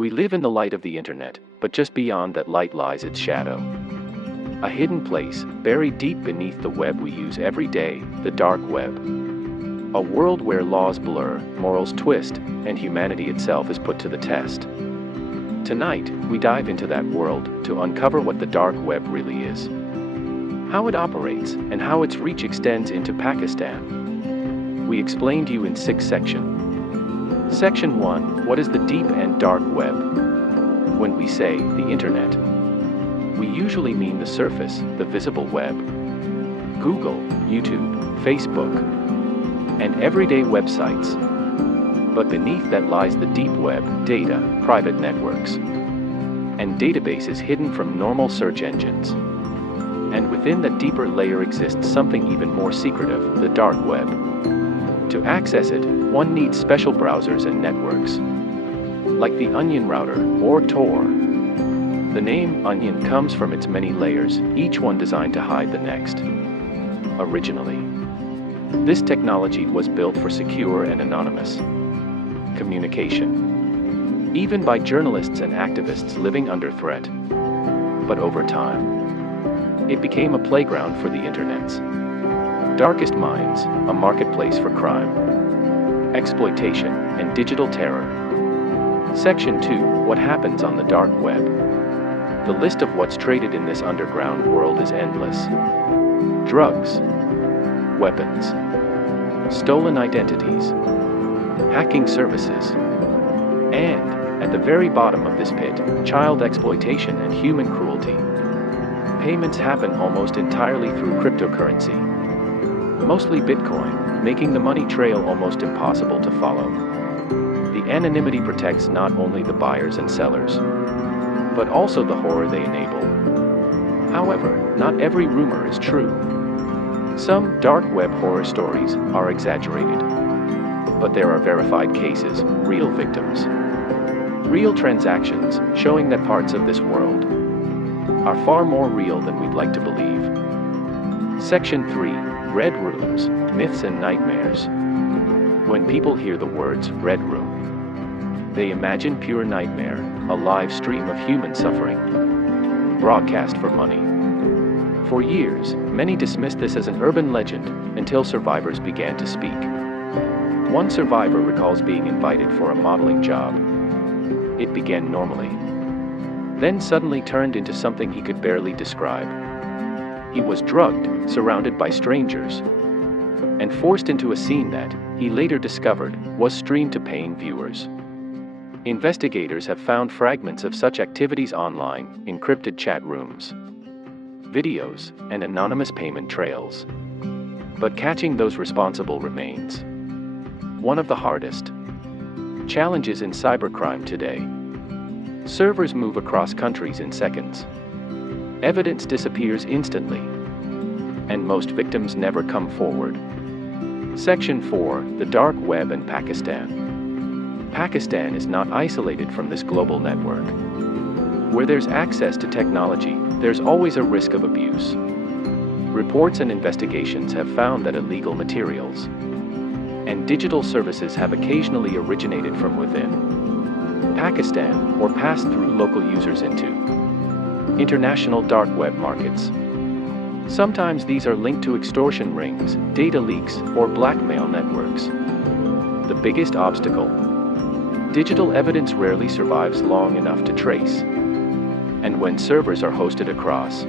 We live in the light of the internet, but just beyond that light lies its shadow. A hidden place, buried deep beneath the web we use every day, the dark web. A world where laws blur, morals twist, and humanity itself is put to the test. Tonight, we dive into that world to uncover what the dark web really is, how it operates, and how its reach extends into Pakistan. We explain to you in 6 sections. Section 1, what is the deep and dark web? When we say the internet, we usually mean the surface, the visible web. Google, YouTube, Facebook, and everyday websites. But beneath that lies the deep web, data, private networks, and databases hidden from normal search engines. And within that deeper layer exists something even more secretive, the dark web. To access it, one needs special browsers and networks, like the Onion router or Tor. The name Onion comes from its many layers, each one designed to hide the next. Originally, this technology was built for secure and anonymous communication, even by journalists and activists living under threat. But over time, it became a playground for the internet's darkest minds, a marketplace for crime, exploitation, and digital terror. Section 2, what happens on the dark web? The list of what's traded in this underground world is endless. Drugs, weapons, stolen identities, hacking services, and, at the very bottom of this pit, child exploitation and human cruelty. Payments happen almost entirely through cryptocurrency, mostly Bitcoin, making the money trail almost impossible to follow. The anonymity protects not only the buyers and sellers, but also the horror they enable. However, not every rumor is true. Some dark web horror stories are exaggerated, but there are verified cases, real victims, real transactions, showing that parts of this world are far more real than we'd like to believe. Section 3, Red Rooms, Myths and Nightmares. When people hear the words Red Room, they imagine pure nightmare, a live stream of human suffering, broadcast for money. For years, many dismissed this as an urban legend until survivors began to speak. One survivor recalls being invited for a modeling job. It began normally, then suddenly turned into something he could barely describe. He was drugged, surrounded by strangers, and forced into a scene that, he later discovered, was streamed to paying viewers. Investigators have found fragments of such activities online, encrypted chat rooms, videos, and anonymous payment trails. But catching those responsible remains one of the hardest challenges in cybercrime today. Servers move across countries in seconds. Evidence disappears instantly, and most victims never come forward. Section 4, the dark web and Pakistan. Pakistan is not isolated from this global network. Where there's access to technology, there's always a risk of abuse. Reports and investigations have found that illegal materials and digital services have occasionally originated from within Pakistan or passed through local users into international dark web markets. Sometimes these are linked to extortion rings, data leaks, or blackmail networks. The biggest obstacle: digital evidence rarely survives long enough to trace. And when servers are hosted across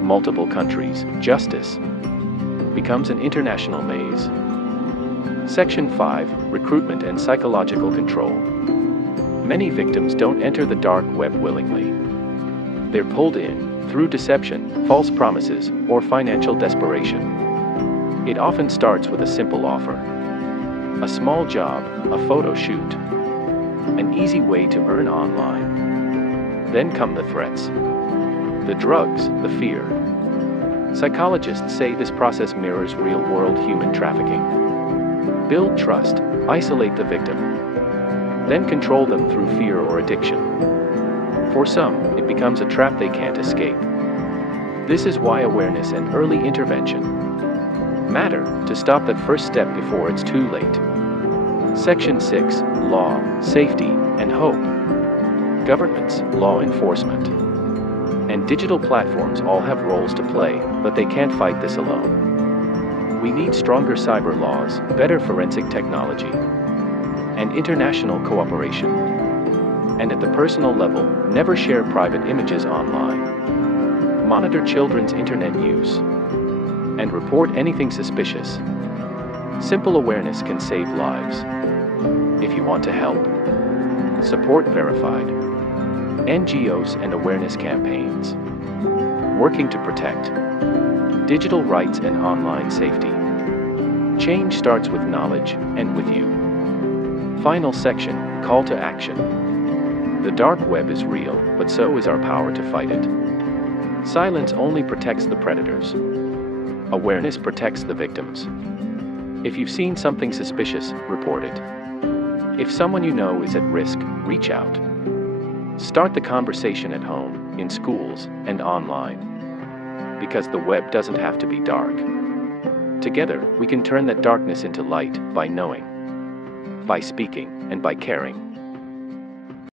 multiple countries, justice becomes an international maze. Section 5, Recruitment and Psychological Control. Many victims don't enter the dark web willingly. They're pulled in through deception, false promises, or financial desperation. It often starts with a simple offer: a small job, a photo shoot, an easy way to earn online. Then come the threats, the drugs, the fear. Psychologists say this process mirrors real-world human trafficking. Build trust, isolate the victim, then control them through fear or addiction. For some, it becomes a trap they can't escape. This is why awareness and early intervention matter, to stop that first step before it's too late. Section 6, Law, Safety, and Hope. Governments, law enforcement, and digital platforms all have roles to play, but they can't fight this alone. We need stronger cyber laws, better forensic technology, and international cooperation. And at the personal level, never share private images online. Monitor children's internet use, and report anything suspicious. Simple awareness can save lives. If you want to help, support verified NGOs and awareness campaigns working to protect digital rights and online safety. Change starts with knowledge and with you. Final section, call to action. The dark web is real, but so is our power to fight it. Silence only protects the predators. Awareness protects the victims. If you've seen something suspicious, report it. If someone you know is at risk, reach out. Start the conversation at home, in schools, and online. Because the web doesn't have to be dark. Together, we can turn that darkness into light by knowing, by speaking, and by caring.